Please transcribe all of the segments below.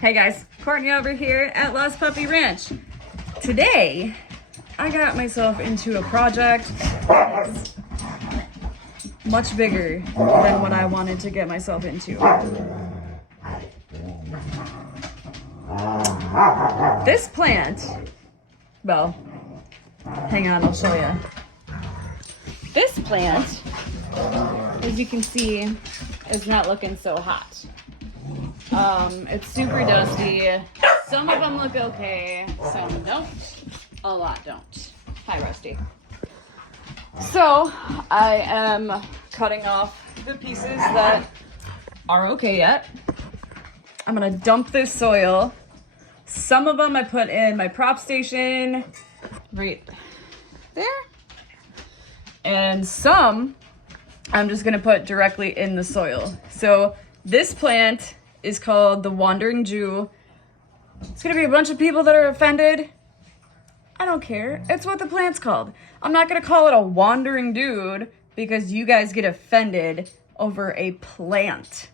Hey guys, Courtney over here at Lost Puppy Ranch. Today, I got myself into a project that's much bigger than what I wanted to get myself into. This plant, well, hang on, I'll show you. This plant, as you can see, is not looking so hot. It's super dusty. Some of them look okay, some don't. A lot don't. Hi, Rusty. So, I am cutting off the pieces that are okay yet. I'm gonna dump this soil. Some of them I put in my prop station right there. And some I'm just gonna put directly in the soil. So this plant is called the Wandering Jew. It's gonna be a bunch of people that are offended. I don't care. It's what the plant's called. I'm not gonna call it a wandering dude because you guys get offended over a plant.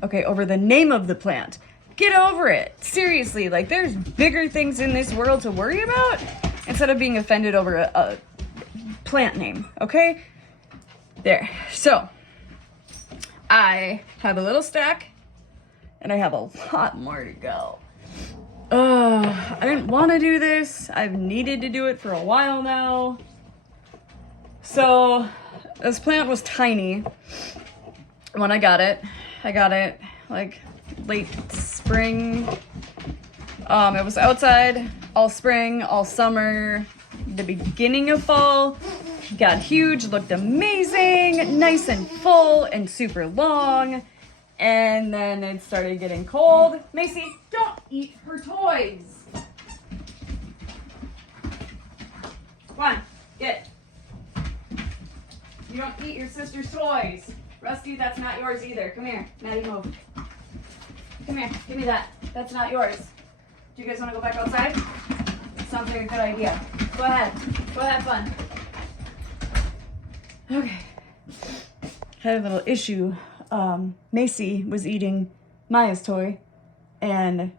Okay, over the name of the plant. Get over it. Seriously, like there's bigger things in this world to worry about instead of being offended over a plant name, okay? There. So, I have a little stack and I have a lot more to go. I didn't want to do this. I've needed to do it for a while now. So, this plant was tiny when I got it. I got it like late spring. It was outside all spring, all summer, the beginning of fall. Got huge, looked amazing, nice and full and super long. And then it started getting cold. Macy, don't eat her toys. Come on, get. You don't eat your sister's toys. Rusty, that's not yours either. Come here, Maddie, move. Come here, give me that. That's not yours. Do you guys want to go back outside? Sounds like a good idea. Go ahead. Go have fun. Okay. Had a little issue. Macy was eating Maya's toy. And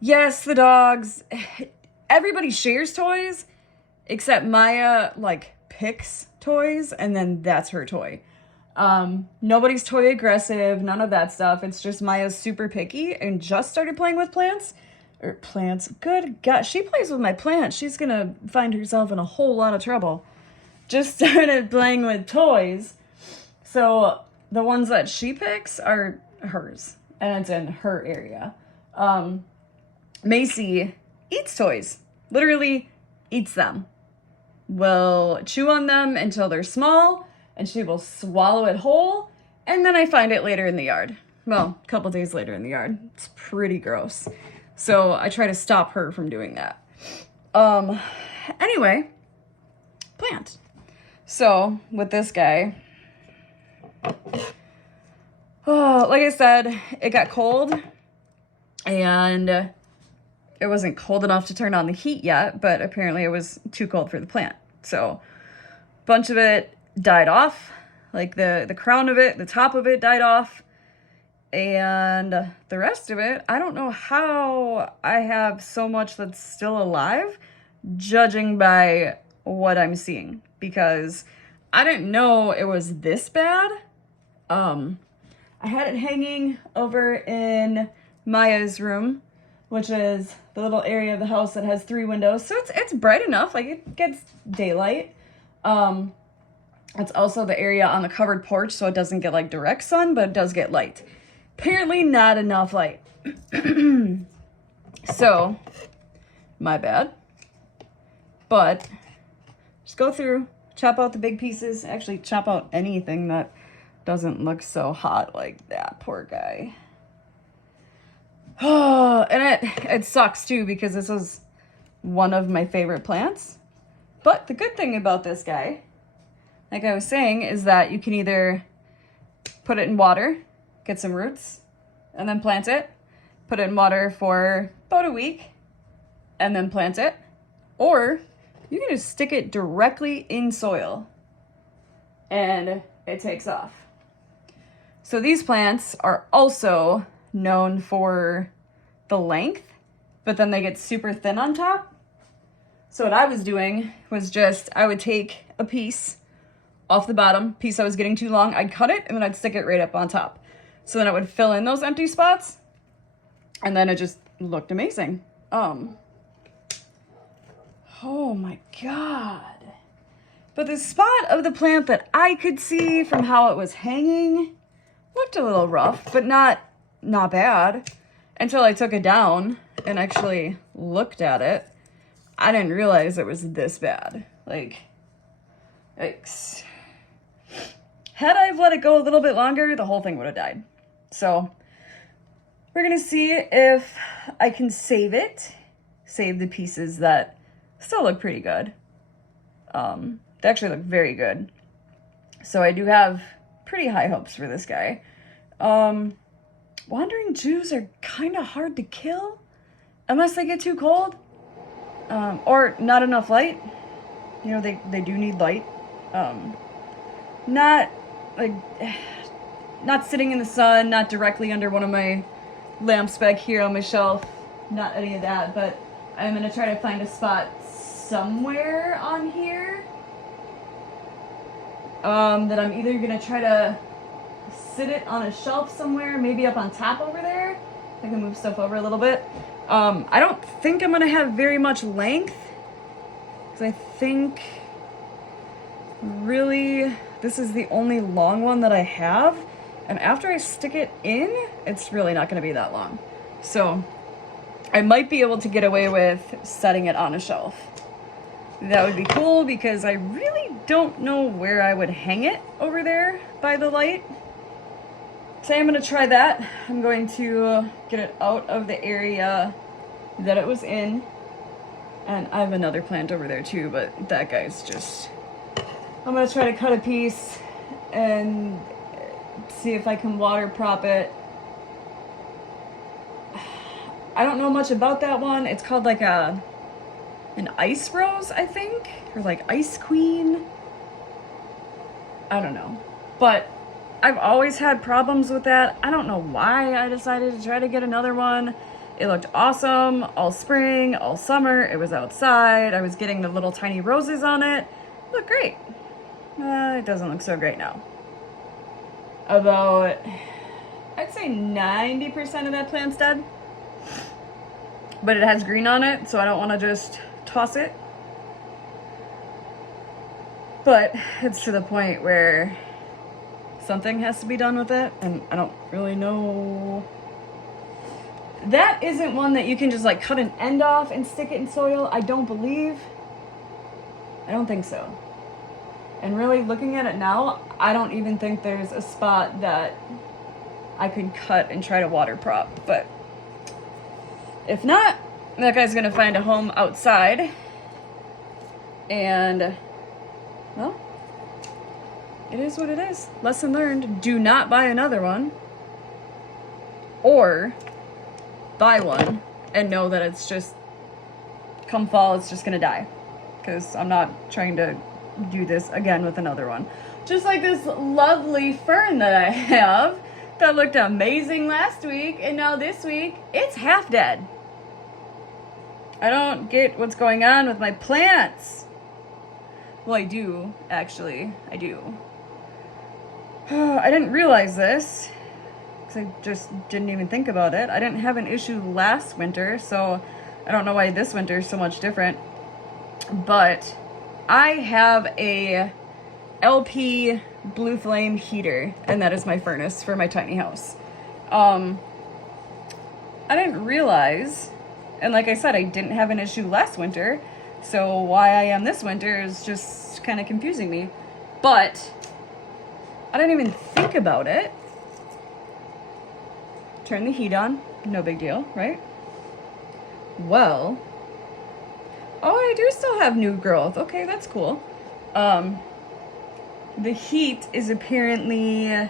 yes, the dogs. Everybody shares toys. Except Maya, like, picks toys. And then that's her toy. Nobody's toy aggressive. None of that stuff. It's just Maya's super picky and just started playing with plants. Or plants. Good God. She plays with my plants. She's gonna find herself in a whole lot of trouble. Just started playing with toys. So the ones that she picks are hers. And it's in her area. Macy eats toys. Literally eats them. Will chew on them until they're small. And she will swallow it whole. And then I find it later in the yard. Well, a couple days later in the yard. It's pretty gross. So I try to stop her from doing that. Anyway, plant. So with this guy, like I said, it got cold and it wasn't cold enough to turn on the heat yet, but apparently it was too cold for the plant. So a bunch of it died off, like the crown of it, the top of it died off. And the rest of it, I don't know how I have so much that's still alive, judging by what I'm seeing, because I didn't know it was this bad. I had it hanging over in Maya's room, which is the little area of the house that has 3 windows, so it's bright enough, like it gets daylight. It's also the area on the covered porch, so it doesn't get like direct sun, but it does get light. Apparently not enough light. So, my bad. But, just go through, chop out the big pieces. Actually, chop out anything that doesn't look so hot like that. Poor guy. Oh, and it sucks too because this was one of my favorite plants. But the good thing about this guy, like I was saying, is that you can either put it in water, get some roots, and then plant it. Put it in water for about a week, and then plant it. Or you can just stick it directly in soil, and it takes off. So these plants are also known for the length, but then they get super thin on top. So what I was doing was I would take a piece off the bottom, piece that was getting too long, I'd cut it, and then I'd stick it right up on top. So then it would fill in those empty spots, and then it just looked amazing. Oh my God. But the spot of the plant that I could see from how it was hanging looked a little rough, but not bad. Until I took it down and actually looked at it, I didn't realize it was this bad. Like, yikes. Had I let it go a little bit longer, the whole thing would have died. So we're gonna see if I can save the pieces that still look pretty good. They actually look very good. So I do have pretty high hopes for this guy. Wandering Jews are kind of hard to kill unless they get too cold, or not enough light. You know, they do need light. Not sitting in the sun, not directly under one of my lamps back here on my shelf, not any of that, but I'm gonna try to find a spot somewhere on here that I'm either gonna try to sit it on a shelf somewhere, maybe up on top over there. I can move stuff over a little bit. I don't think I'm gonna have very much length, because I think really this is the only long one that I have, and after I stick it in, it's really not gonna be that long. So I might be able to get away with setting it on a shelf. That would be cool, because I really don't know where I would hang it over there by the light. So I'm going to try that. I'm going to get it out of the area that it was in. And I have another plant over there too, but that guy's just... I'm going to try to cut a piece and see if I can water prop it. I don't know much about that one. It's called like an ice rose, I think, or like ice queen. I don't know, but I've always had problems with that. I don't know why I decided to try to get another one. It looked awesome all spring, all summer. It was outside. I was getting the little tiny roses on it. It looked great. It doesn't look so great now. About, I'd say 90% of that plant's dead. But it has green on it, so I don't want to just toss it. But it's to the point where something has to be done with it, and I don't really know. That isn't one that you can just like cut an end off and stick it in soil, I don't believe. I don't think so. And really looking at it now, I don't even think there's a spot that I could cut and try to water prop. But if not, that guy's gonna find a home outside. And, well, it is what it is. Lesson learned, do not buy another one. Or buy one and know that it's just, come fall, it's just gonna die. Because I'm not trying to do this again with another one. Just like this lovely fern that I have that looked amazing last week, and now this week, it's half dead. I don't get what's going on with my plants. Well, I do, actually. I do. I didn't realize this, because I just didn't even think about it. I didn't have an issue last winter, so I don't know why this winter is so much different. But I have a LP Blue Flame heater, and that is my furnace for my tiny house. I didn't realize, and like I said, I didn't have an issue last winter, so why I am this winter is just kind of confusing me. But I didn't even think about it. Turn the heat on, no big deal, right? Well, oh, I do still have new growth. Okay, that's cool. The heat is apparently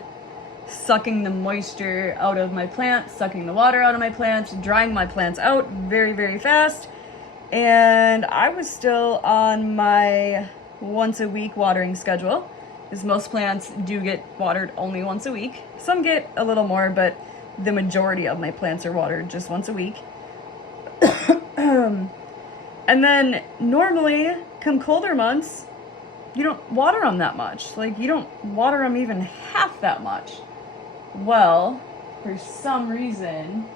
sucking the moisture out of my plants, sucking the water out of my plants, drying my plants out very, very fast. And I was still on my once a week watering schedule. is most plants do get watered only once a week. Some get a little more, but the majority of my plants are watered just once a week. And then normally, come colder months, you don't water them that much. Like, you don't water them even half that much. Well, for some reason,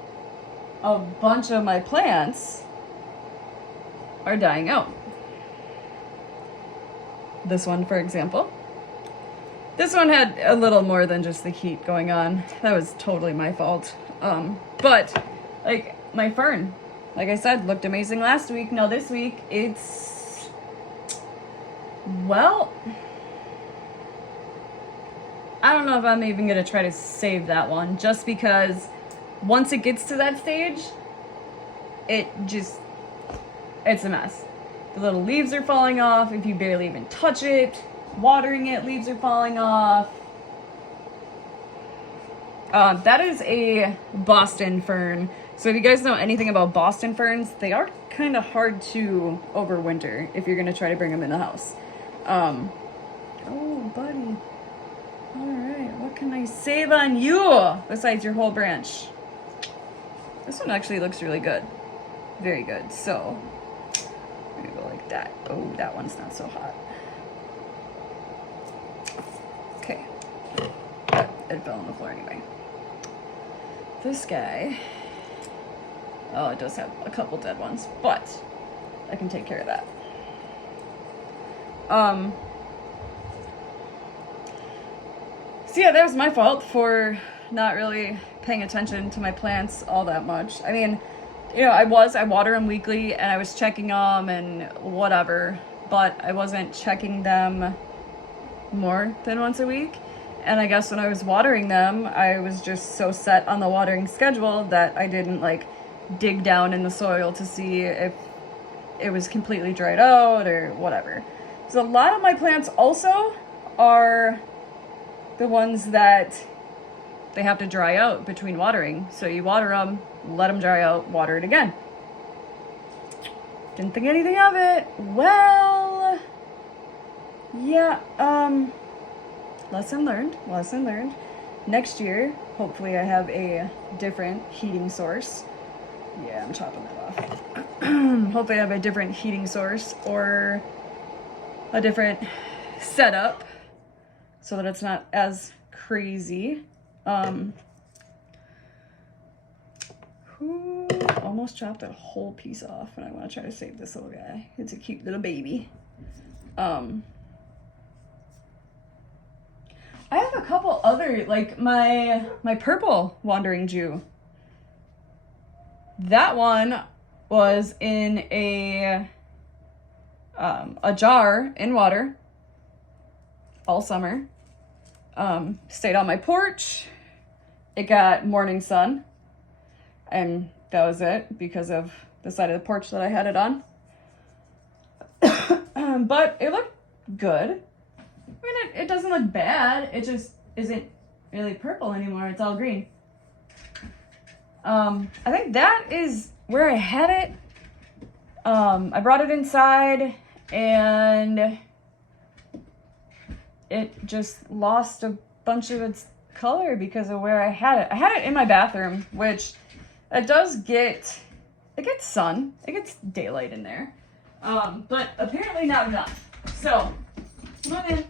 a bunch of my plants are dying out. This one, for example. This one had a little more than just the heat going on. That was totally my fault. But, like, my fern, like I said, looked amazing last week. Now this week, it's, well, I don't know if I'm even gonna try to save that one, just because once it gets to that stage, it's a mess. The little leaves are falling off. If you barely even touch it, watering it, leaves are falling off. That is a Boston fern. So if you guys know anything about Boston ferns, they are kind of hard to overwinter if you're going to try to bring them in the house. Oh, buddy. All right, what can I save on you besides your whole branch? This one actually looks really good. Very good. So I'm going to go like that. Oh, that one's not so hot. Okay. It fell on the floor anyway. This guy, oh, it does have a couple dead ones, but I can take care of that. So yeah, that was my fault for not really paying attention to my plants all that much. I mean, you know, I water them weekly and I was checking them and whatever, but I wasn't checking them more than once a week. And I guess when I was watering them, I was just so set on the watering schedule that I didn't like dig down in the soil to see if it was completely dried out or whatever. So a lot of my plants also are the ones that they have to dry out between watering. So you water them, let them dry out, water it again. Didn't think anything of it. Well, yeah, lesson learned. Next year, hopefully I have a different heating source. Yeah, I'm chopping that off. Hopefully I have a different heating source or a different setup so that it's not as crazy. Almost chopped a whole piece off, and I want to try to save this little guy. It's a cute little baby. I have a couple other, like my purple wandering Jew. That one was in a jar in water all summer. Stayed on my porch. It got morning sun, and that was it because of the side of the porch that I had it on. But it looked good. I mean, it doesn't look bad. It just isn't really purple anymore. It's all green. I think that is where I had it. I brought it inside and it just lost a bunch of its color because of where I had it. I had it in my bathroom, which it gets sun. It gets daylight in there. But apparently not enough. So, come on in.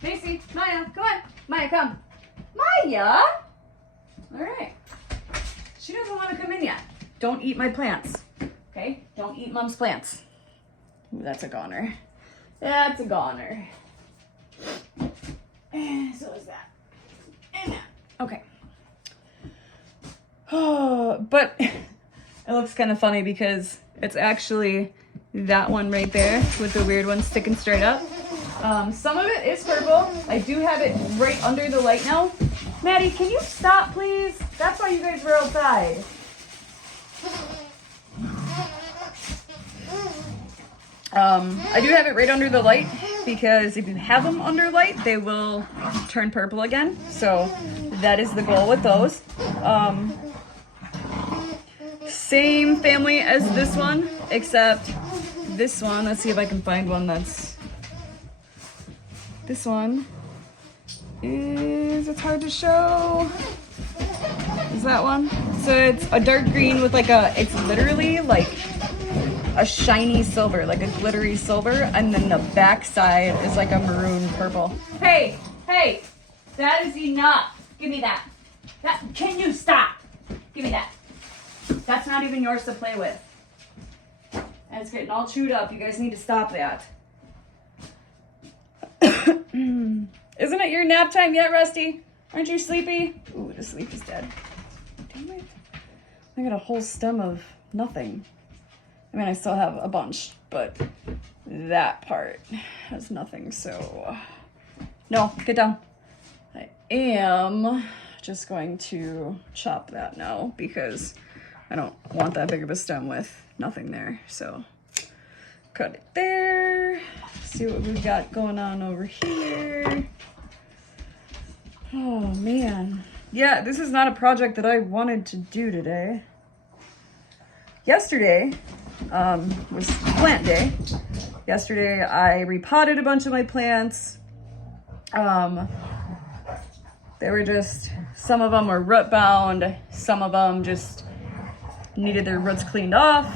Macy, Maya, come on. Maya, come. Maya! All right. She doesn't want to come in yet. Don't eat my plants. Okay? Don't eat Mom's plants. Ooh, that's a goner. That's a goner. And so is that. And that. Okay. Oh, but it looks kind of funny because it's actually that one right there with the weird one sticking straight up. Some of it is purple. I do have it right under the light now. Maddie, can you stop, please? That's why you guys were outside. I do have it right under the light because if you have them under light, they will turn purple again. So that is the goal with those. Same family as this one, except this one. Let's see if I can find one that's... This one is, it's hard to show. Is that one? So it's a dark green with like it's literally like a shiny silver, like a glittery silver, and then the back side is like a maroon purple. Hey, hey, that is enough. Give me that. Can you stop? Give me that. That's not even yours to play with. And it's getting all chewed up. You guys need to stop that. Isn't it your nap time yet, Rusty? Aren't you sleepy? Ooh, the sleep is dead. Damn it. I got a whole stem of nothing. I mean, I still have a bunch, but that part has nothing, so... No, get down. I am just going to chop that now because I don't want that big of a stem with nothing there, so... Cut it there. See what we've got going on over here. Oh, man. Yeah, this is not a project that I wanted to do today. Yesterday was plant day. Yesterday I repotted a bunch of my plants. They were just, some of them were root bound, some of them just needed their roots cleaned off.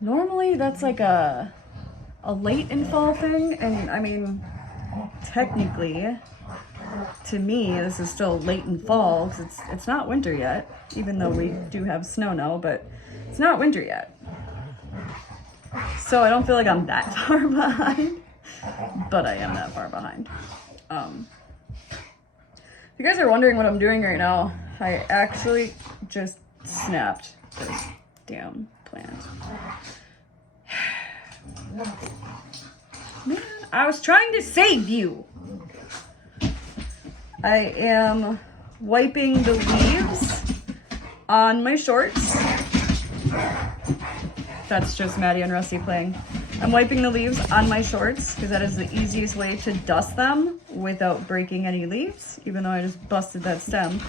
Normally that's like a late in fall thing, and I mean, technically, to me, this is still late in fall because it's not winter yet, even though we do have snow now, but it's not winter yet. So I don't feel like I'm that far behind, but I am that far behind. If you guys are wondering what I'm doing right now, I actually just snapped this damn plant. Man, I was trying to save you. I am wiping the leaves on my shorts. That's just Maddie and Rusty playing. I'm wiping the leaves on my shorts because that is the easiest way to dust them without breaking any leaves, even though I just busted that stem.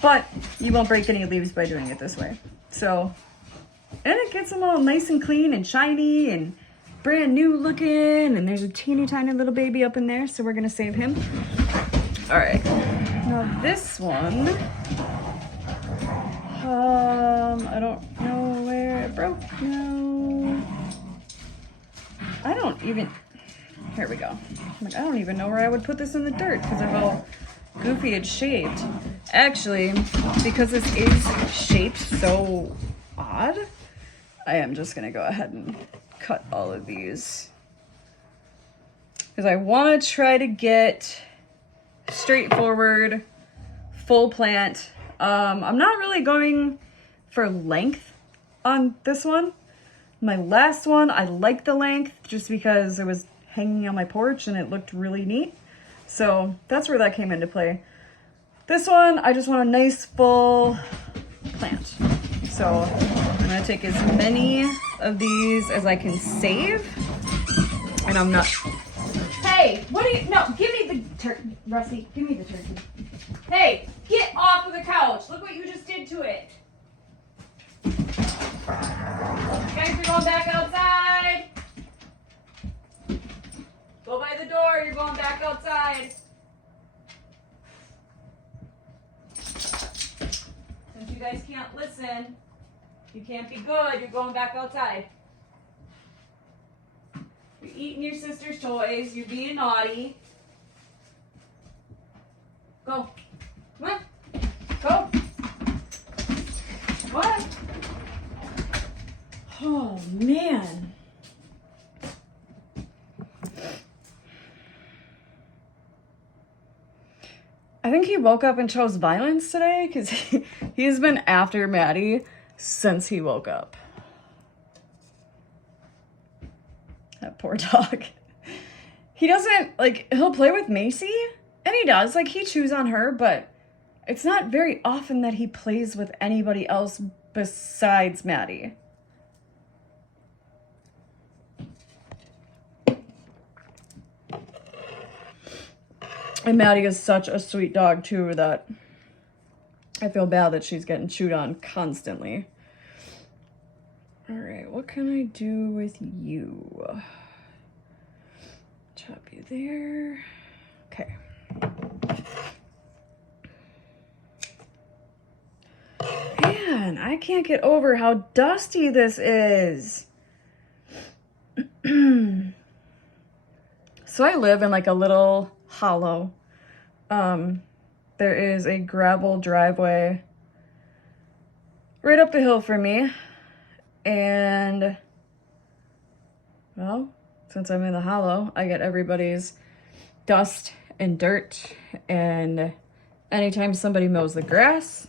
But you won't break any leaves by doing it this way. So, and it gets them all nice and clean and shiny and brand new looking, and there's a teeny tiny little baby up in there, so we're gonna save him. All right, now this one, I don't know where it broke. No, I don't even, here we go. I'm like, I don't even know where I would put this in the dirt because of how goofy it's shaped. Actually, because this is shaped so odd, I am just gonna go ahead and cut all of these because I want to try to get straightforward full plant. I'm not really going for length on this one. My last one, I liked the length just because it was hanging on my porch and it looked really neat. So that's where that came into play. This one, I just want a nice full plant. So I'm gonna take as many of these as I can save. And I'm not, hey, what do you, no, give me the turkey, Rusty, give me the turkey. Hey, get off of the couch. Look what you just did to it. You guys are going back outside. Go by the door, you're going back outside. Since you guys can't listen, you can't be good, you're going back outside. You're eating your sister's toys, you're being naughty. Go. Come on. Go. What? Oh, man. I think he woke up and chose violence today because he's been after Maddie since he woke up. That poor dog. He doesn't, like, he'll play with Macy, and he does, like, he chews on her, but it's not very often that he plays with anybody else besides Maddie. And Maddie is such a sweet dog, too, that I feel bad that she's getting chewed on constantly. All right, what can I do with you? chop you there. Okay. Man, I can't get over how dusty this is. So I live in like a little hollow. There is a gravel driveway right up the hill from me. And, well, since I'm in the hollow, I get everybody's dust and dirt. And anytime somebody mows the grass,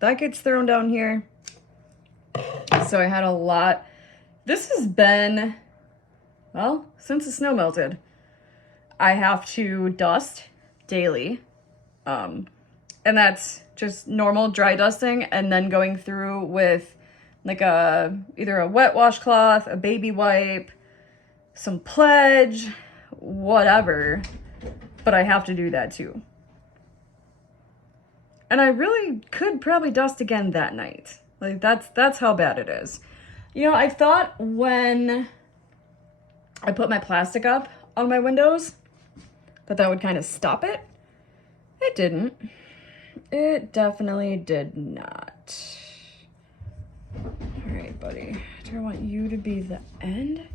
that gets thrown down here. So I had a lot. This has been, well, since the snow melted. I have to dust daily. And that's just normal dry dusting and then going through with like either a wet washcloth, a baby wipe, some Pledge, whatever. But I have to do that too. And I really could probably dust again that night. Like that's how bad it is. You know, I thought when I put my plastic up on my windows that would kind of stop it. It didn't. It definitely did not. All right, buddy. Do I want you to be the end?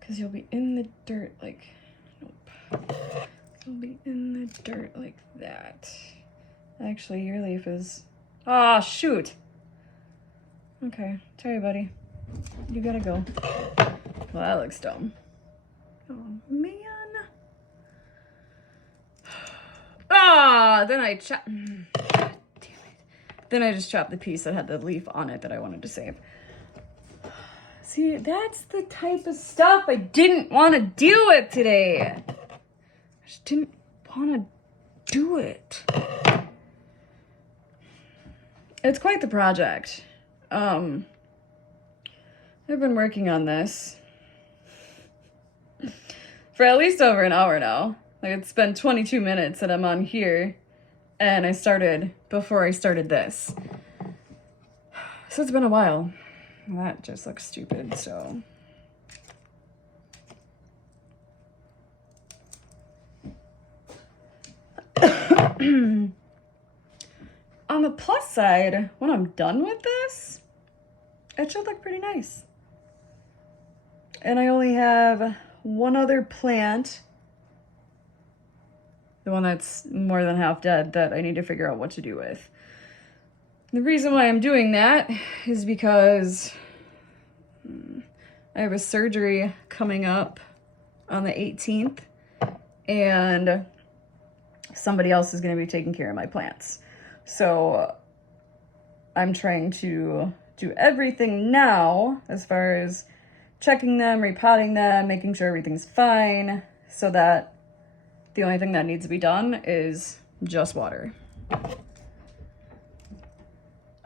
Because you'll be in the dirt like, nope. You'll be in the dirt like that. Actually, your leaf is, oh, shoot. Okay, sorry, buddy. You gotta go. Well, that looks dumb. Oh, man. Ah, then I chopped. Damn it. Then I just chopped the piece that had the leaf on it that I wanted to save. See, that's the type of stuff I didn't want to deal with today. I just didn't want to do it. It's quite the project. I've been working on this for at least over an hour now. Like, it's been 22 minutes that I'm on here, and I started before I started this. So it's been a while. That just looks stupid, so. On the plus side, when I'm done with this, it should look pretty nice. And I only have one other plant, the one that's more than half dead, that I need to figure out what to do with. The reason why I'm doing that is because I have a surgery coming up on the 18th, and somebody else is going to be taking care of my plants. So I'm trying to do everything now as far as checking them, repotting them, making sure everything's fine, so that the only thing that needs to be done is just water.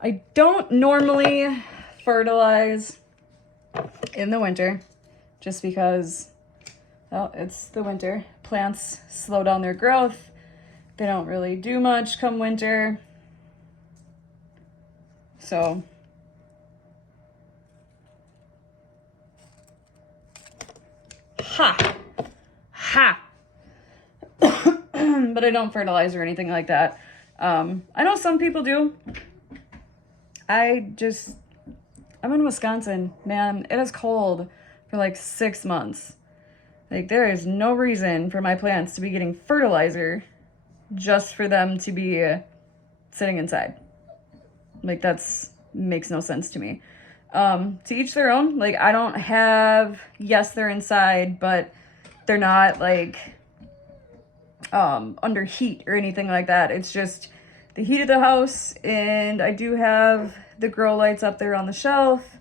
I don't normally fertilize in the winter just because, well, it's the winter. Plants slow down their growth. They don't really do much come winter. So but I don't fertilize or anything like that. I know some people do. I'm in Wisconsin, man. It is cold for like 6 months. Like, there is no reason for my plants to be getting fertilizer just for them to be sitting inside. Like, makes no sense to me. To each their own. Like, I don't have, yes, they're inside, but they're not like under heat or anything like that. It's just the heat of the house, and I do have the grow lights up there on the shelf.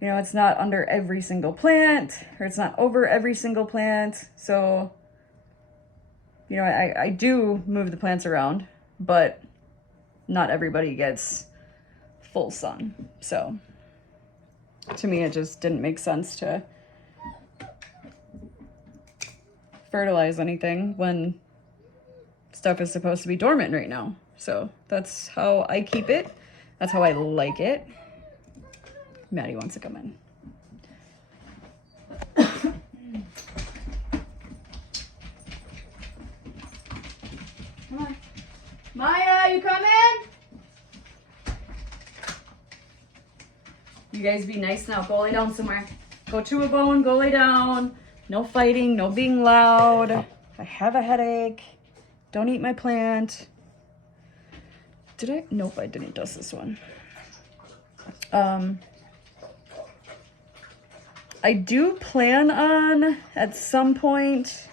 You know, it's not under every single plant, or it's not over every single plant. So, you know, I do move the plants around, but not everybody gets full sun. So to me, it just didn't make sense to fertilize anything when stuff is supposed to be dormant right now. So that's how I keep it. That's how I like it. Maddie wants to come in. Maya, you coming? You guys be nice now. Go lay down somewhere. Go to a bone, go lay down. No fighting, no being loud. I have a headache. Don't eat my plant. Did I? Nope, I didn't dust this one. I do plan on, at some point,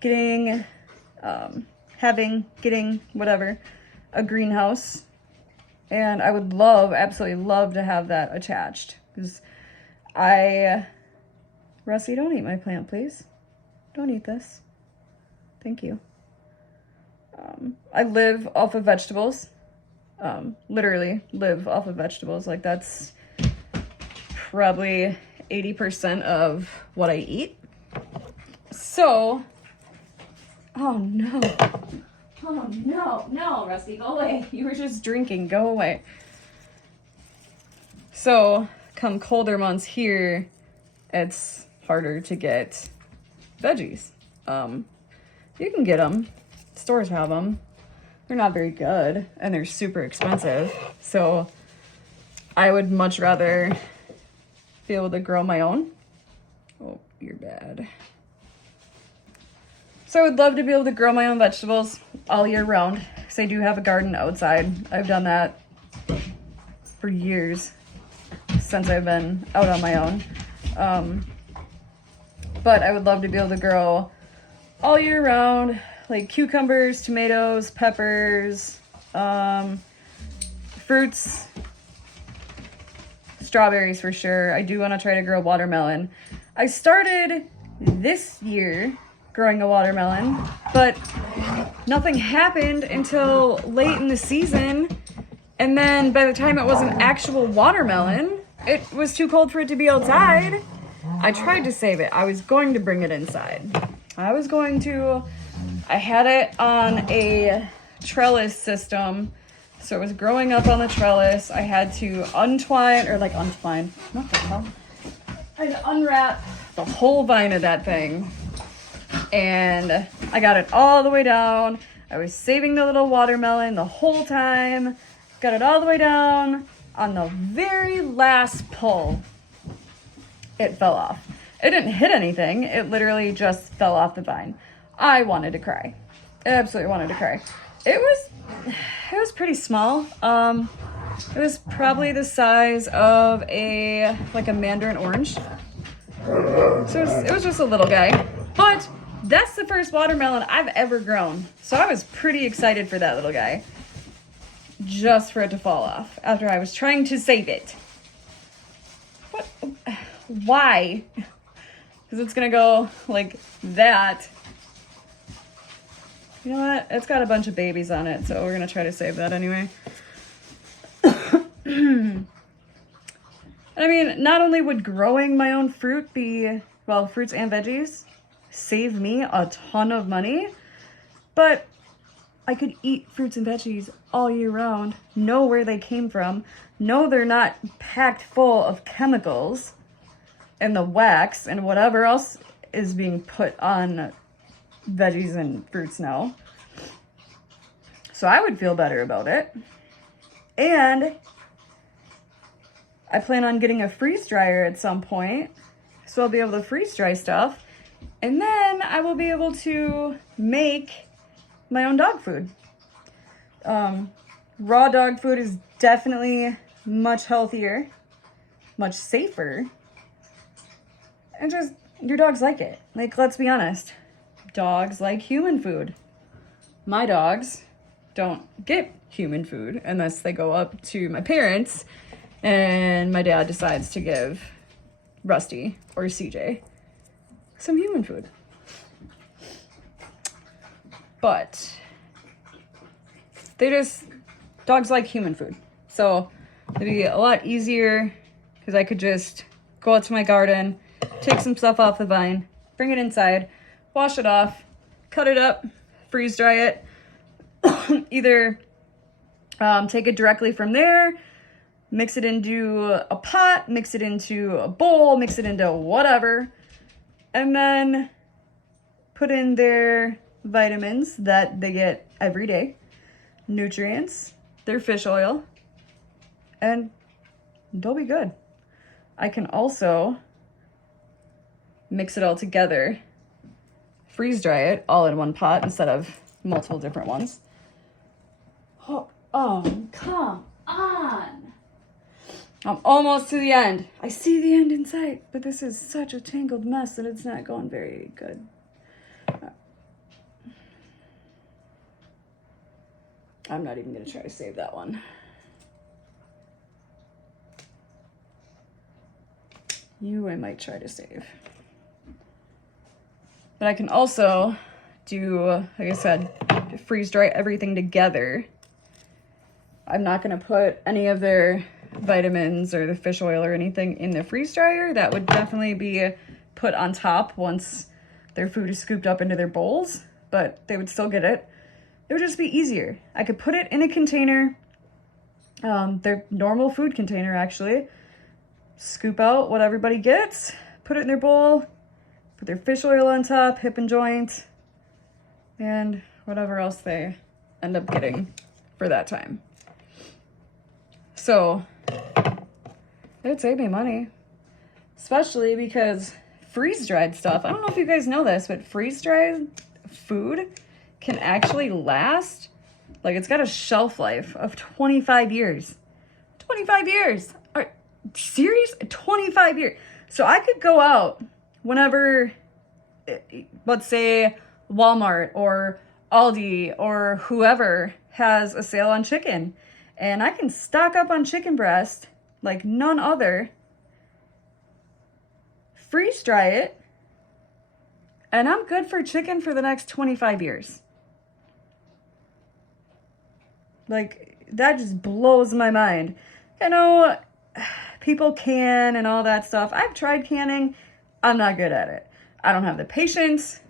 getting, whatever, a greenhouse. And I would absolutely love to have that attached. Because Rusty, don't eat my plant, please. Don't eat this. Thank you. I live off of vegetables. Literally live off of vegetables. Like, that's probably 80% of what I eat. So, oh no, Rusty, go away. You were just drinking, go away. So, come colder months here, it's harder to get veggies. You can get them. Stores have them. They're not very good, and they're super expensive. So, I would much rather be able to grow my own. Oh, you're bad. So I would love to be able to grow my own vegetables all year round, because I do have a garden outside. I've done that for years, since I've been out on my own. But I would love to be able to grow all year round, like cucumbers, tomatoes, peppers, fruits, strawberries for sure. I do want to try to grow watermelon. I started this year growing a watermelon, but nothing happened until late in the season. And then by the time it was an actual watermelon, it was too cold for it to be outside. I tried to save it. I was going to bring it inside. I had it on a trellis system. So it was growing up on the trellis. I had to unwrap the whole vine of that thing. And I got it all the way down. I was saving the little watermelon the whole time. Got it all the way down. On the very last pull, it fell off. It didn't hit anything. It literally just fell off the vine. I wanted to cry. I absolutely wanted to cry. It was pretty small. It was probably the size of a mandarin orange. So it was just a little guy. But that's the first watermelon I've ever grown. So I was pretty excited for that little guy. Just for it to fall off after I was trying to save it. What? Why? Because it's gonna go like that. You know what? It's got a bunch of babies on it, so we're gonna try to save that anyway. I mean, not only would growing my own fruit fruits and veggies, save me a ton of money, but I could eat fruits and veggies all year round, know where they came from, know they're not packed full of chemicals and the wax and whatever else is being put on veggies and fruits now. So I would feel better about it. And I plan on getting a freeze dryer at some point, so I'll be able to freeze dry stuff. And then I will be able to make my own dog food. Raw dog food is definitely much healthier, much safer, and just, your dogs like it. Like, let's be honest, dogs like human food. My dogs don't get human food unless they go up to my parents and my dad decides to give Rusty or CJ some human food. But dogs like human food. So it'd be a lot easier because I could just go out to my garden, take some stuff off the vine, bring it inside, wash it off, cut it up, freeze dry it. Either take it directly from there, mix it into a pot, mix it into a bowl, mix it into whatever, and then put in there vitamins that they get every day, nutrients, their fish oil, and they'll be good. I can also mix it all together, freeze dry it all in one pot instead of multiple different ones. Oh, come on. I'm almost to the end. I see the end in sight, but this is such a tangled mess that it's not going very good. I'm not even gonna try to save that one. I might try to save. But I can also do, like I said, freeze dry everything together. I'm not gonna put any of their vitamins or the fish oil or anything in the freeze dryer. That would definitely be put on top once their food is scooped up into their bowls, but they would still get it. It would just be easier. I could put it in a container, their normal food container actually, scoop out what everybody gets, put it in their bowl, put their fish oil on top, hip and joint, and whatever else they end up getting for that time. So it would save me money, especially because freeze-dried stuff, I don't know if you guys know this, but freeze-dried food can actually last, like it's got a shelf life of 25 years. 25 years. Are serious? 25 years. So I could go out whenever, let's say Walmart or Aldi or whoever has a sale on chicken, and I can stock up on chicken breast like none other, freeze dry it, and I'm good for chicken for the next 25 years. Like, that just blows my mind. I know people can and all that stuff. I've tried canning. I'm not good at it. I don't have the patience.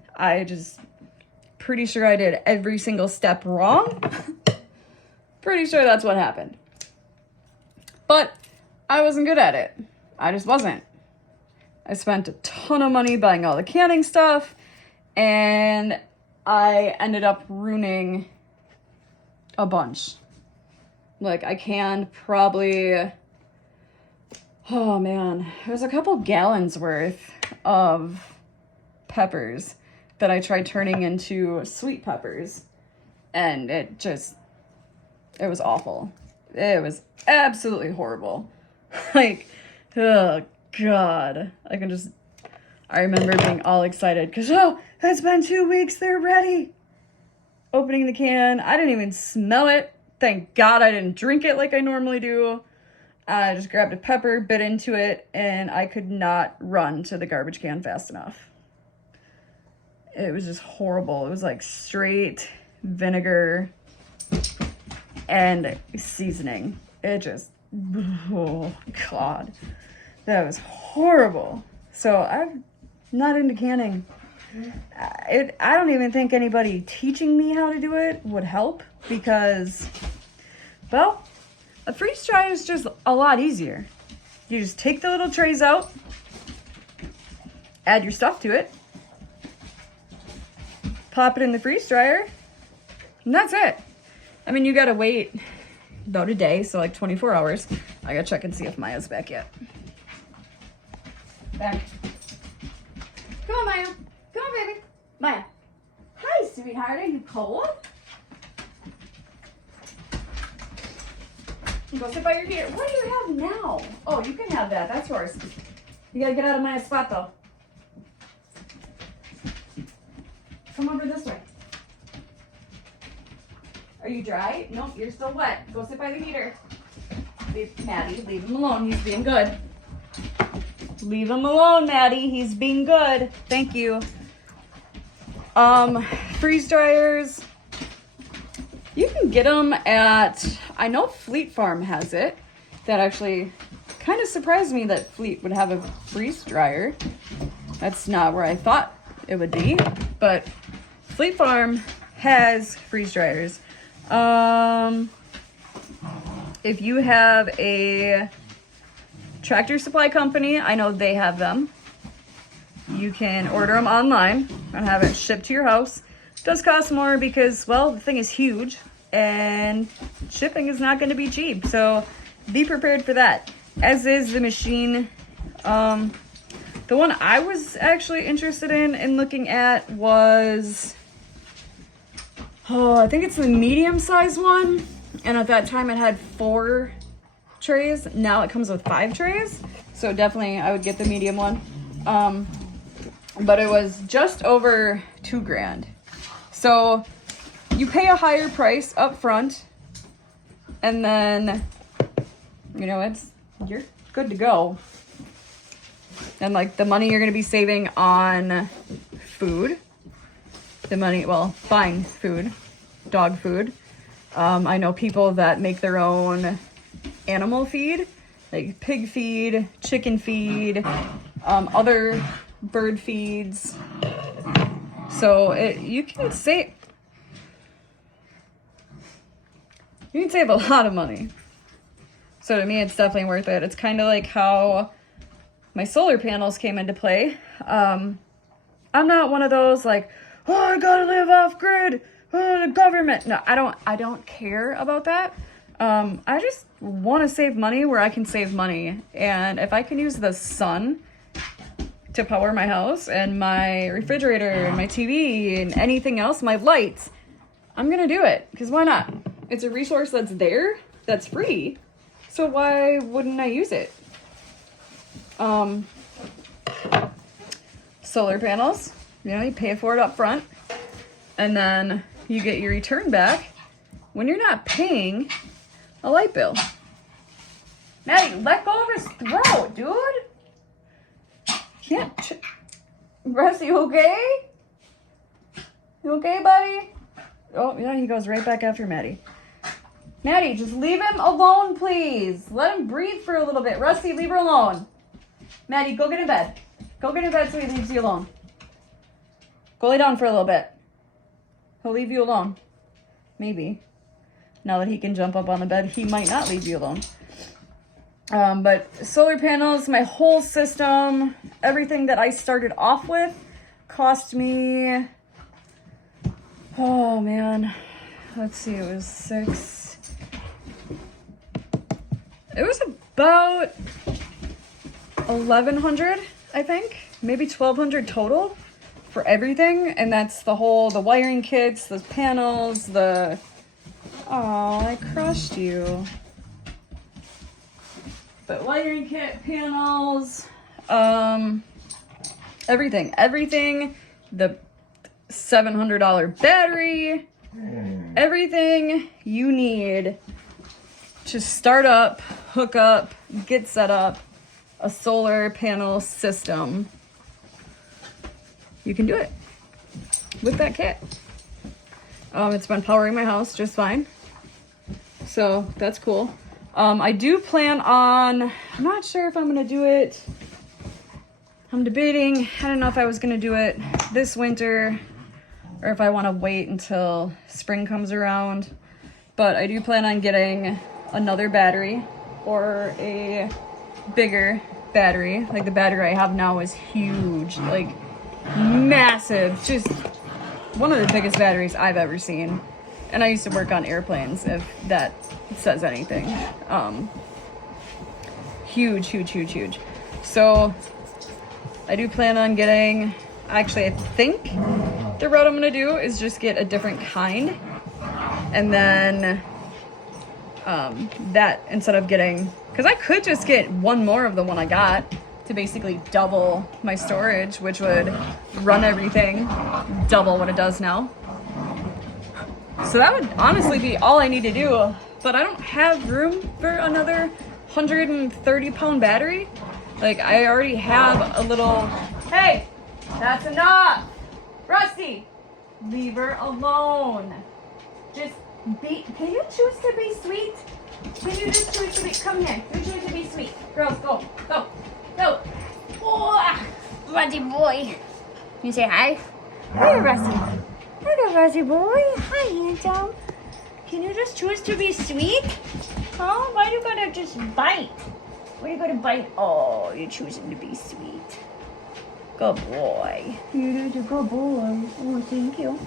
Pretty sure I did every single step wrong. Pretty sure that's what happened. But I wasn't good at it. I just wasn't. I spent a ton of money buying all the canning stuff, and I ended up ruining a bunch. Like, I canned probably, oh man, it was a couple gallons worth of peppers that I tried turning into sweet peppers, and it was awful. It was absolutely horrible. Like, oh God. I remember being all excited because, oh, it's been 2 weeks, they're ready. Opening the can, I didn't even smell it. Thank God I didn't drink it like I normally do. I just grabbed a pepper, bit into it, and I could not run to the garbage can fast enough. It was just horrible. It was like straight vinegar and seasoning. Oh God, that was horrible. So I'm not into canning. I don't even think anybody teaching me how to do it would help because, well, a freeze dry is just a lot easier. You just take the little trays out, add your stuff to it, pop it in the freeze dryer, and that's it. I mean, you gotta wait about a day, so like 24 hours. I gotta check and see if Maya's back yet. Back. Come on, Maya. Come on, baby. Maya. Hi, sweetheart. Are you cold? Go sit by your heater. What do you have now? Oh, you can have that. That's yours. You gotta get out of Maya's spot, though. Come over this way. Are you dry? Nope, you're still wet. Go sit by the heater. Maddie, leave him alone. He's being good. Leave him alone, Maddie. He's being good. Thank you. Freeze dryers. You can get them at, I know Fleet Farm has it. That actually kind of surprised me that Fleet would have a freeze dryer. That's not where I thought it would be, but Fleet Farm has freeze dryers. If you have a Tractor Supply Company, I know they have them. You can order them online and have it shipped to your house. does cost more because, well, the thing is huge and shipping is not going to be cheap. So be prepared for that. As is the machine. The one I was actually interested in looking at was, I think it's the medium size one. And at that time it had 4 trays. Now it comes with 5 trays. So definitely I would get the medium one. But it was just over $2,000. So you pay a higher price up front, and then, you know, you're good to go. And like the money you're gonna be saving on food, buying food, dog food. I know people that make their own animal feed, like pig feed, chicken feed, other bird feeds. So you can save a lot of money. So to me, it's definitely worth it. It's kind of like how my solar panels came into play. I'm not one of those like, oh, I gotta live off grid. Oh, the government. No, I don't care about that. I just want to save money where I can save money. And if I can use the sun to power my house and my refrigerator and my TV and anything else, my lights, I'm gonna do it, because why not? It's a resource that's there, that's free, so why wouldn't I use it? Solar panels, you know, you pay for it up front, and then you get your return back when you're not paying a light bill. Maddie, let go of his throat, dude. Can't. Russ, you okay? You okay, buddy? Oh, yeah, he goes right back after Maddie. Maddie, just leave him alone, please. Let him breathe for a little bit. Rusty, leave her alone. Maddie, go get in bed. Go get in bed so he leaves you alone. Go lay down for a little bit. He'll leave you alone. Maybe. Now that he can jump up on the bed, he might not leave you alone. But solar panels, my whole system, everything that I started off with cost me, oh man, let's see, it was about 1,100, I think, maybe 1,200 total for everything. And that's the wiring kits, the panels, oh, I crushed you. But wiring kit, panels, everything, the $700 battery, everything you need to start up, hook up, get set up a solar panel system. You can do it with that kit. It's been powering my house just fine. So that's cool. I do plan on, I'm not sure if I'm going to do it. I'm debating. I don't know if I was going to do it this winter or if I want to wait until spring comes around. But I do plan on getting another battery or a bigger battery. Like the battery I have now is huge, like massive, just one of the biggest batteries I've ever seen. And I used to work on airplanes, if that says anything. Huge. So I do plan on getting, actually I think the route I'm gonna do is just get a different kind. And then that, instead of getting, because I could just get one more of the one I got to basically double my storage, which would run everything double what it does now. So that would honestly be all I need to do, but I don't have room for another 130-pound battery. Like, I already have a little, hey, that's enough. Rusty, leave her alone. Just can you choose to be sweet? Can you just choose to be, come here, you choose to be sweet. Girls, go. Oh, Rusty boy. You say hi? Hi, Rusty. Hello, Rusty boy. Hi, handsome. Can you just choose to be sweet? Huh? Why are you gonna just bite? Why are you gonna bite? Oh, you're choosing to be sweet. Good boy. You're a good boy. Oh, thank you.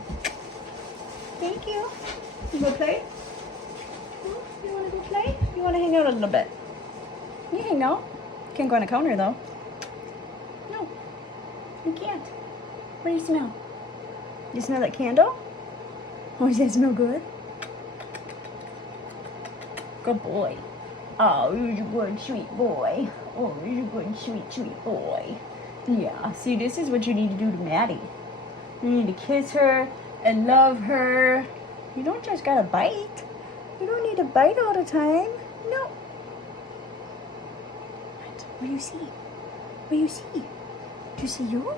Thank you. You go play? You want to go play? You want to hang out a little bit? You hang out. Can't go on a counter though. No, you can't. What do you smell? You smell that candle? Oh, does that smell good? Good boy. Oh, you're a good, sweet boy. Oh, you're a good, sweet boy. Yeah, see, this is what you need to do to Maddie. You need to kiss her and love her. You don't just gotta bite. You don't need to bite all the time. No. What do you see? What do you see? Do you see you?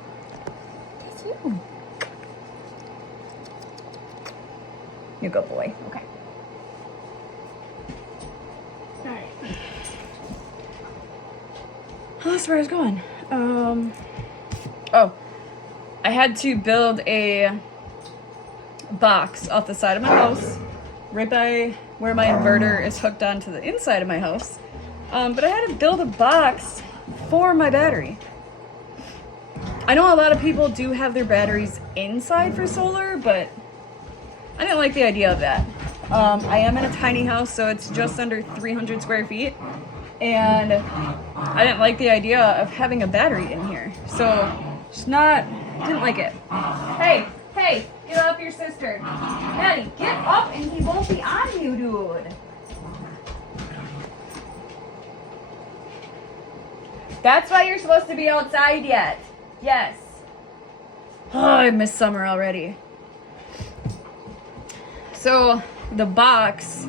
That's you. You're a good boy. Okay. Alright. Oh, that's where I was going. Oh. I had to build a box off the side of my house, right by where my inverter is hooked onto the inside of my house. But I had to build a box for my battery. I know a lot of people do have their batteries inside for solar, but I didn't like the idea of that. I am in a tiny house, so it's just under 300 square feet, and I didn't like the idea of having a battery in here. So, didn't like it. Hey, get off your sister. Maddie, get up and he won't be on you, dude. That's why you're supposed to be outside yet. Yes. Oh, I miss summer already. So, the box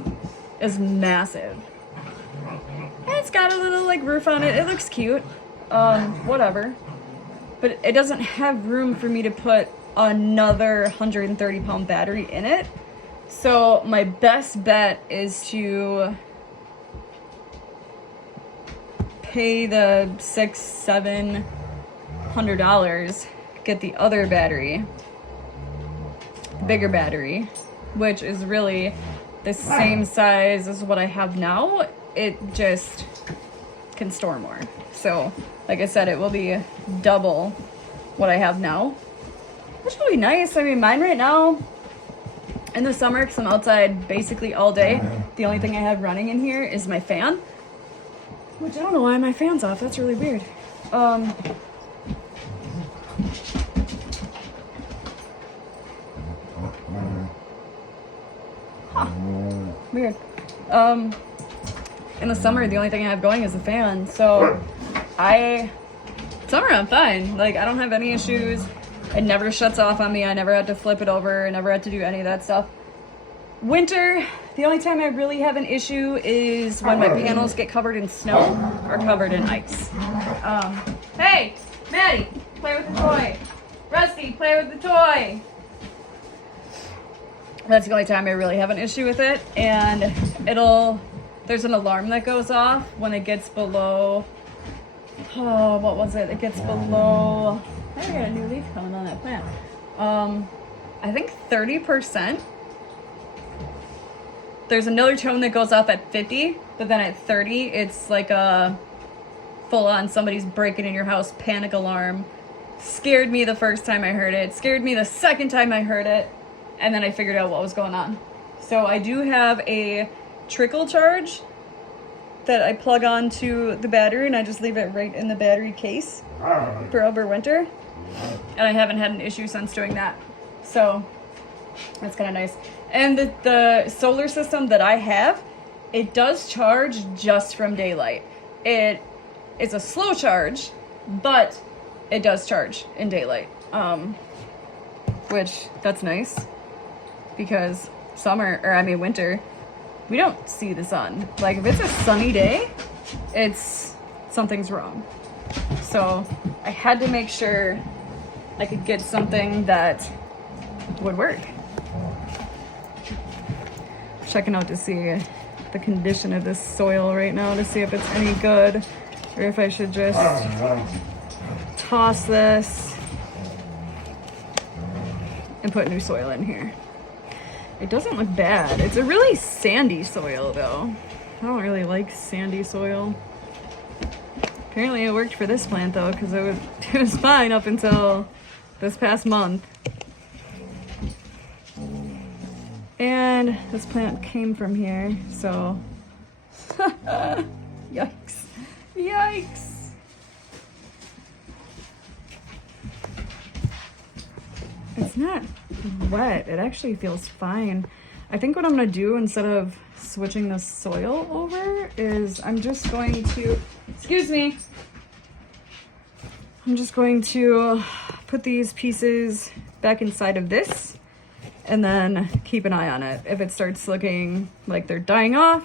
is massive. And it's got a little like roof on it. It looks cute. Whatever. But it doesn't have room for me to put another 130-pound battery in it. So my best bet is to pay the $600-700, get the other battery, the bigger battery, which is really the same size as what I have now. It just can store more. So, like I said, it will be double what I have now, which will be nice. I mean, mine right now, in the summer, because I'm outside basically all day, the only thing I have running in here is my fan, which I don't know why my fan's off. That's really weird. Weird. In the summer, the only thing I have going is the fan, so summer I'm fine. Like, I don't have any issues. It never shuts off on me. I never had to flip it over. I never had to do any of that stuff. Winter, the only time I really have an issue is when my panels get covered in snow or covered in ice. Hey, Maddie, play with the toy. Rusty, play with the toy. That's the only time I really have an issue with it. And there's an alarm that goes off when it gets below, what was it? It gets below, I think I got a new leaf coming on that plant. I think 30%. There's another tone that goes off at 50, but then at 30, it's like a full-on somebody's breaking in your house panic alarm. Scared me the first time I heard it. Scared me the second time I heard it. And then I figured out what was going on. So I do have a trickle charge that I plug onto the battery, and I just leave it right in the battery case for over winter. And I haven't had an issue since doing that. So that's kind of nice. And the solar system that I have, it does charge just from daylight. It is a slow charge, but it does charge in daylight. Which, that's nice. Because winter, we don't see the sun. Like, if it's a sunny day, something's wrong. So I had to make sure I could get something that would work. Checking out to see the condition of this soil right now to see if it's any good or if I should just toss this and put new soil in here. It doesn't look bad. It's a really sandy soil though. I don't really like sandy soil. Apparently it worked for this plant though, because it was fine up until this past month. And this plant came from here, so yikes. Yikes. It's not wet. It actually feels fine. I think what I'm gonna do instead of switching the soil over is I'm just going to, excuse me, I'm just going to put these pieces back inside of this and then keep an eye on it. If it starts looking like they're dying off,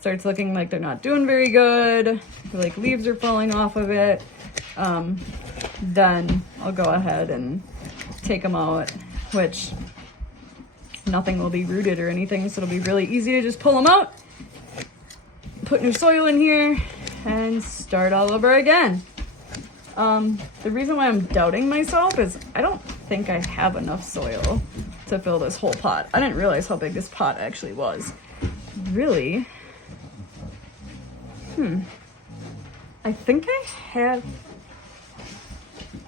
starts looking like they're not doing very good, like leaves are falling off of it, then I'll go ahead and take them out, which nothing will be rooted or anything, so it'll be really easy to just pull them out, put new soil in here, and start all over again. The reason why I'm doubting myself is I don't think I have enough soil to fill this whole pot. I didn't realize how big this pot actually was. Really? I think I have,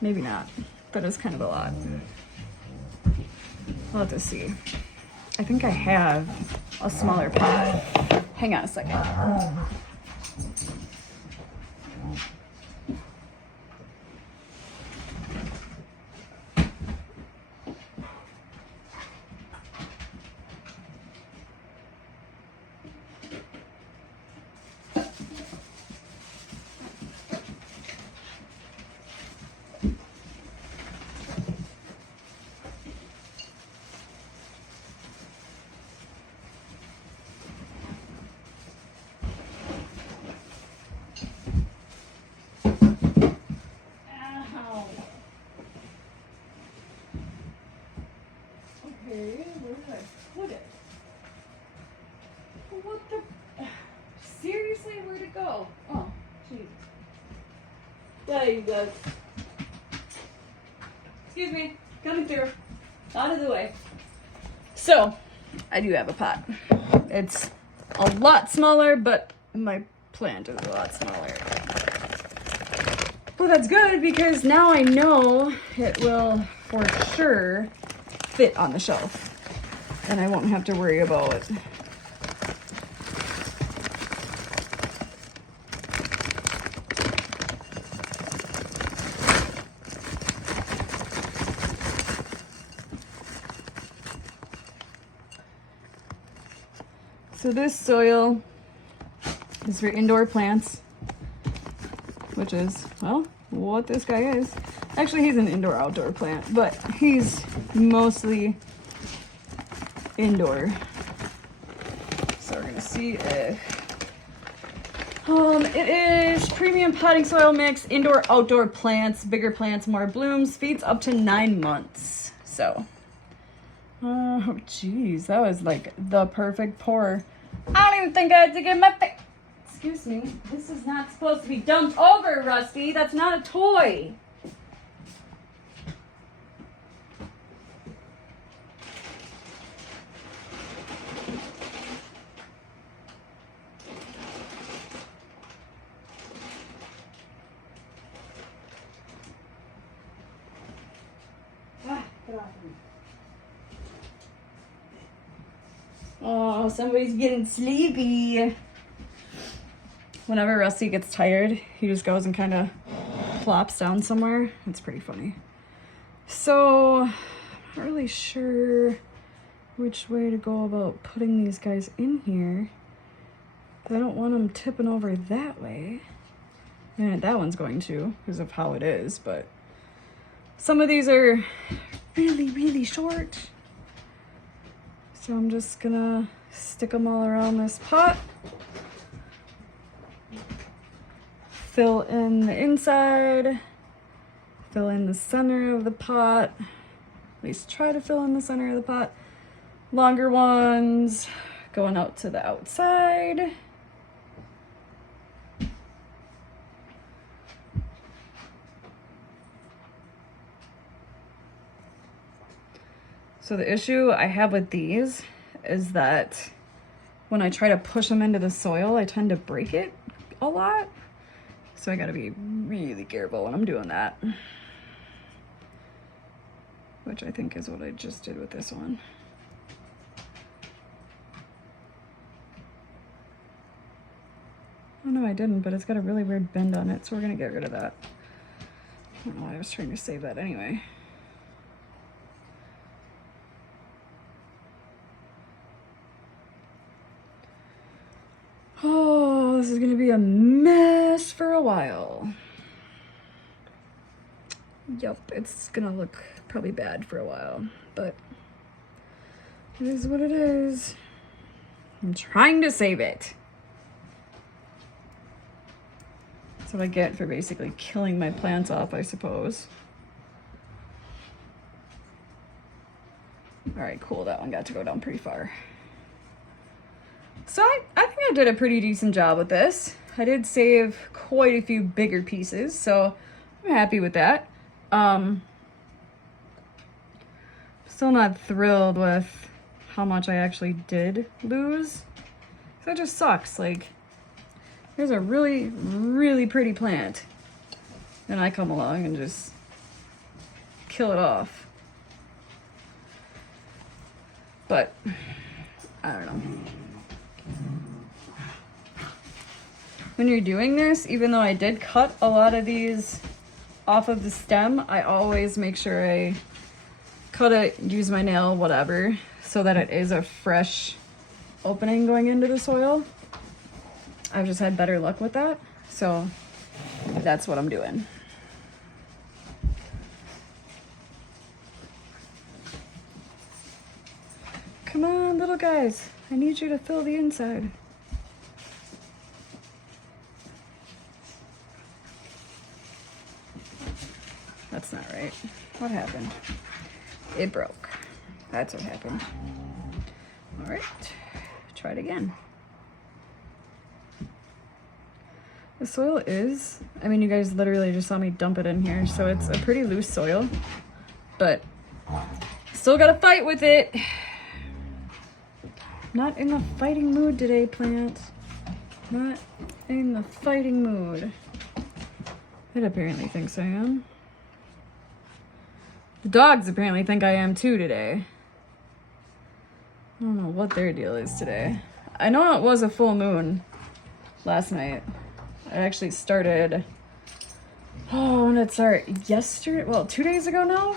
maybe not. That is kind of a lot. We'll have to see. I think I have a smaller pot. Hang on a second. Okay, where did I put it? What the? Seriously, where'd it go? Oh, jeez. There you go. Excuse me, coming through. Out of the way. So, I do have a pot. It's a lot smaller, but my plant is a lot smaller. Well, that's good because now I know it will for sure fit on the shelf and I won't have to worry about it. So this soil is for indoor plants, which is, well, what this guy is. Actually, he's an indoor-outdoor plant, but he's mostly indoor. So we're gonna see if, it is premium potting soil mix, indoor-outdoor plants, bigger plants, more blooms, feeds up to 9 months. So, oh geez, that was like the perfect pour. I don't even think I had to get my excuse me, this is not supposed to be dumped over, Rusty. That's not a toy. Get off of me. Oh, somebody's getting sleepy. Whenever Rusty gets tired, he just goes and kind of plops down somewhere. It's pretty funny. So, I'm not really sure which way to go about putting these guys in here. I don't want them tipping over that way. And that one's going to, because of how it is, but some of these are really, really short. So I'm just gonna stick them all around this pot. Fill in the inside, fill in the center of the pot, at least try to fill in the center of the pot. Longer ones going out to the outside. So the issue I have with these is that when I try to push them into the soil, I tend to break it a lot. So I gotta be really careful when I'm doing that. Which I think is what I just did with this one. Oh no, I didn't, but it's got a really weird bend on it, so we're gonna get rid of that. I don't know why I was trying to save that anyway. Oh, this is gonna be a mess for a while. Yup, it's gonna look probably bad for a while, but it is what it is. I'm trying to save it. That's what I get for basically killing my plants off, I suppose. All right, cool, that one got to go down pretty far. So I think I did a pretty decent job with this. I did save quite a few bigger pieces, so I'm happy with that. Still not thrilled with how much I actually did lose. That just sucks. Like, here's a really, really pretty plant. Then I come along and just kill it off. But, I don't know. When you're doing this, even though I did cut a lot of these off of the stem, I always make sure I cut it, use my nail, whatever, so that it is a fresh opening going into the soil. I've just had better luck with that, so that's what I'm doing. Come on, little guys. I need you to fill the inside. That's not right. What happened? It broke. That's what happened. All right, try it again. The soil is, I mean, you guys literally just saw me dump it in here, so it's a pretty loose soil, but still gotta fight with it. Not in the fighting mood today, plant. Not in the fighting mood. It apparently thinks I am. The dogs apparently think I am too today. I don't know what their deal is today. I know it was a full moon last night. I actually started, oh, when did it start? Yesterday? Well, 2 days ago now?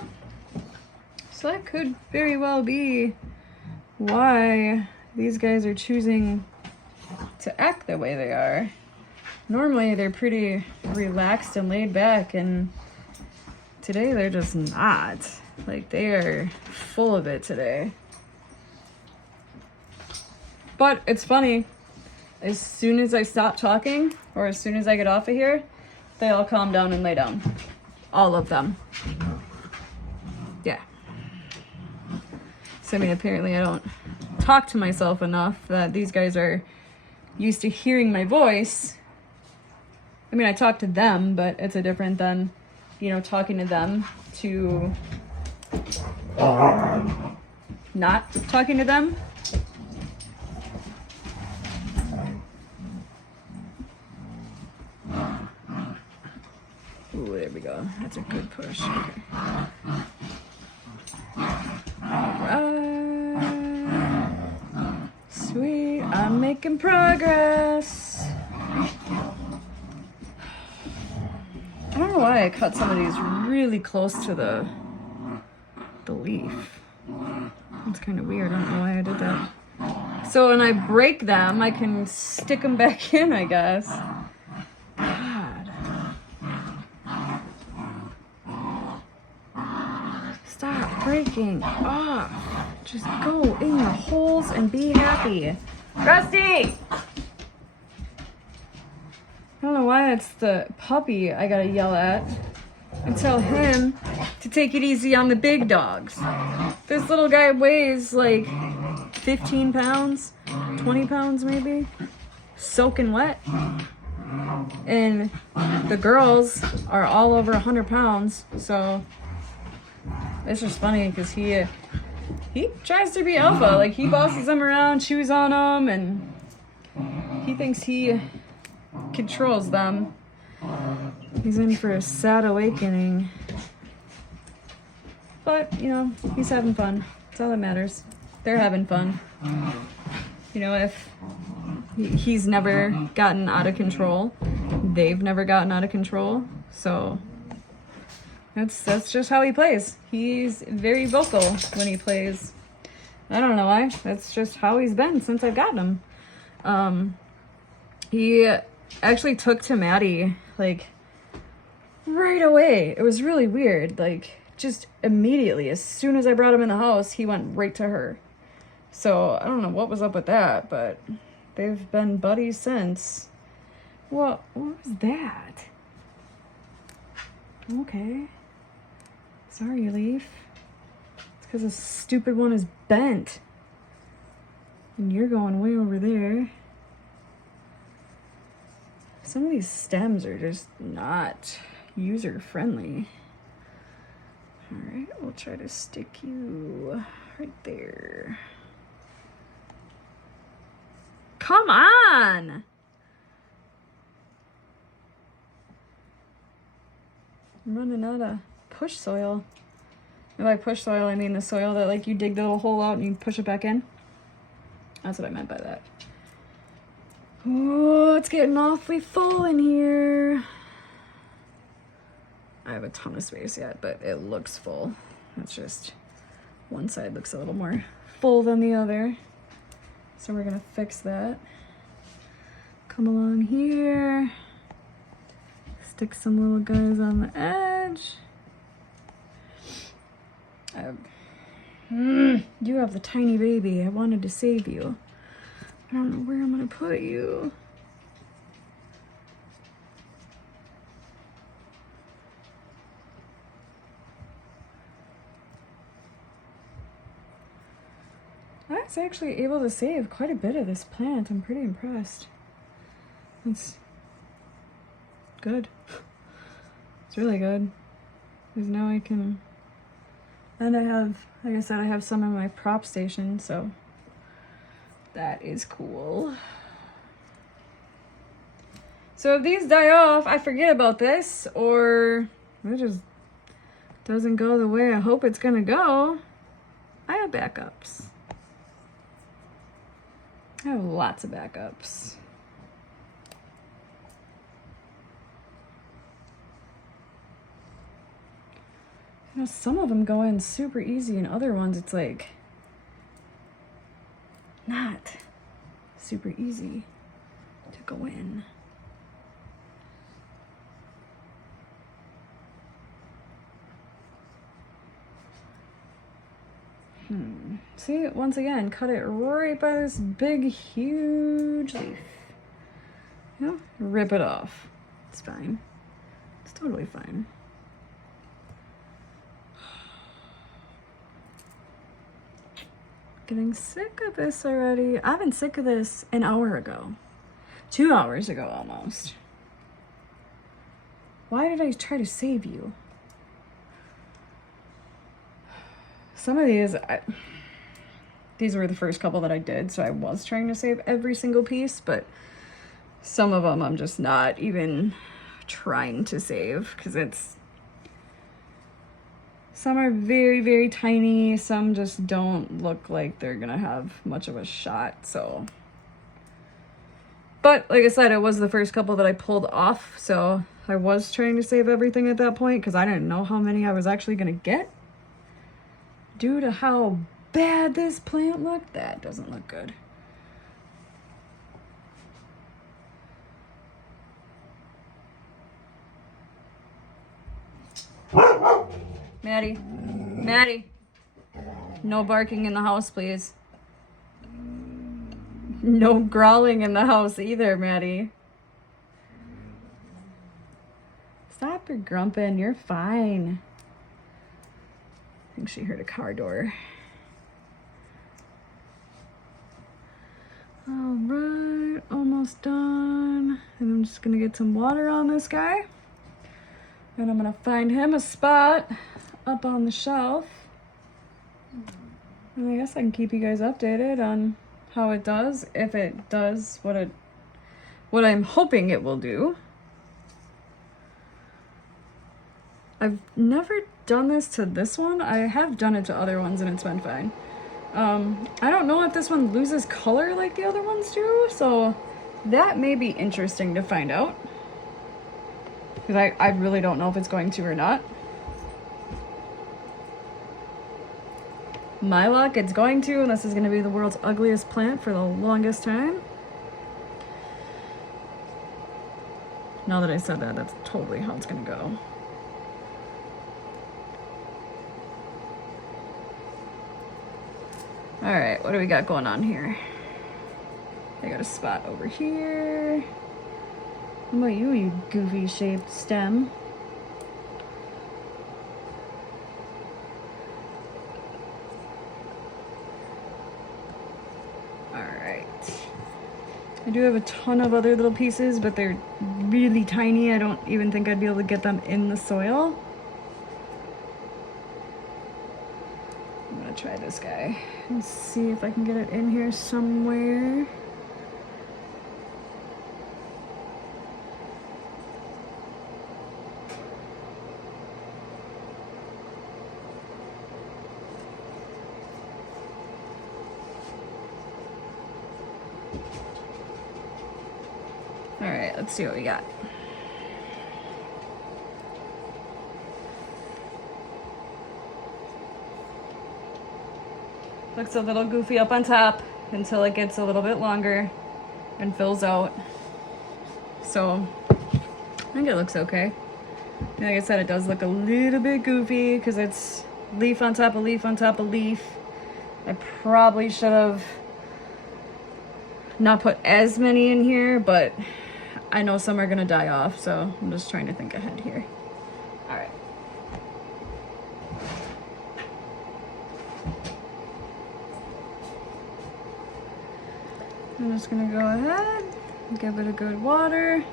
So that could very well be why these guys are choosing to act the way they are. Normally they're pretty relaxed and laid back, and today they're just not. Like, they are full of it today. But it's funny. As soon as I stop talking, or as soon as I get off of here, they all calm down and lay down. All of them. Yeah. So, I mean, apparently I don't talk to myself enough that these guys are used to hearing my voice. I mean, I talk to them, but it's a different than, you know, talking to them to not talking to them. Ooh, there we go. That's a good push. Okay. Alright. Sweet. I'm making progress. I don't know why I cut some of these really close to the leaf. It's kind of weird. I don't know why I did that. So when I break them, I can stick them back in, I guess. God. Stop breaking off. Just go in the holes and be happy. Rusty! I don't know why it's the puppy I gotta yell at and tell him to take it easy on the big dogs. This little guy weighs like 15 pounds, 20 pounds maybe, soaking wet. And the girls are all over 100 pounds, so it's just funny because he tries to be alpha. Like, he bosses them around, chews on them, and he thinks he controls them. He's in for a sad awakening. But, you know, he's having fun. That's all that matters. They're having fun. You know, if He's never gotten out of control. They've never gotten out of control. So that's just how he plays. He's very vocal when he plays. I don't know why. That's just how he's been since I've gotten him. He actually took to Maddie, like, right away. It was really weird. Like, just immediately, as soon as I brought him in the house, he went right to her. So, I don't know what was up with that, but they've been buddies since. What was that? Okay. Sorry, Leaf. It's because this stupid one is bent. And you're going way over there. Some of these stems are just not user-friendly. Alright, we'll try to stick you right there. Come on! I'm running out of push soil. And by push soil, I mean the soil that, like, you dig the little hole out and you push it back in. That's what I meant by that. Oh, it's getting awfully full in here. I have a ton of space yet, but it looks full. It's just one side looks a little more full than the other. So we're gonna fix that. Come along here. Stick some little guys on the edge. You have the tiny baby. I wanted to save you. I don't know where I'm gonna put you. I was actually able to save quite a bit of this plant. I'm pretty impressed. It's good. It's really good. Because now I can... And I have, like I said, I have some in my prop station, so that is cool. So if these die off, I forget about this, or it just doesn't go the way I hope it's gonna go, I have backups. I have lots of backups. You know, some of them go in super easy, and other ones it's like not super easy to go in. See, once again, cut it right by this big, huge leaf. Yeah, rip it off. It's fine. It's totally fine. Getting sick of this already. I've been sick of this an hour ago. 2 hours ago, almost. Why did I try to save you? Some of these were the first couple that I did, so I was trying to save every single piece, but some of them I'm just not even trying to save, because some are very, very tiny, some just don't look like they're gonna have much of a shot, so. But, like I said, it was the first couple that I pulled off, so I was trying to save everything at that point, because I didn't know how many I was actually gonna get. Due to how bad this plant looked, that doesn't look good. Maddie, Maddie, no barking in the house, please. No growling in the house either, Maddie. Stop your grumping, you're fine. I think she heard a car door. All right, almost done. And I'm just gonna get some water on this guy. And I'm gonna find him a spot up on the shelf. And I guess I can keep you guys updated on how it does, if it does what I'm hoping it will do. I've never done this to this one. I have done it to other ones and it's been fine. I don't know if this one loses color like the other ones do, so that may be interesting to find out. Because I really don't know if it's going to or not. My luck, it's going to, and this is going to be the world's ugliest plant for the longest time. Now that I said that, that's totally how it's going to go. All right, what do we got going on here? I got a spot over here. What about you, you goofy shaped stem? All right. I do have a ton of other little pieces, but they're really tiny. I don't even think I'd be able to get them in the soil. I'm gonna try this guy and see if I can get it in here somewhere. All right, let's see what we got. Looks a little goofy up on top until it gets a little bit longer and fills out. So I think it looks okay. And like I said, it does look a little bit goofy because it's leaf on top of leaf on top of leaf. I probably should have not put as many in here, but I know some are gonna die off, so I'm just trying to think ahead here. All right. I'm just gonna go ahead and give it a good water.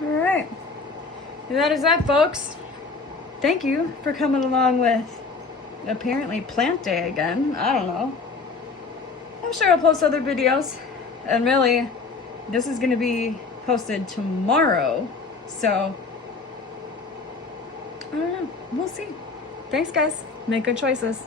All right, and that is that, folks. Thank you for coming along with apparently plant day again. I don't know. I'm sure I'll post other videos, and really, this is going to be posted tomorrow, so I don't know. We'll see. Thanks, guys. Make good choices.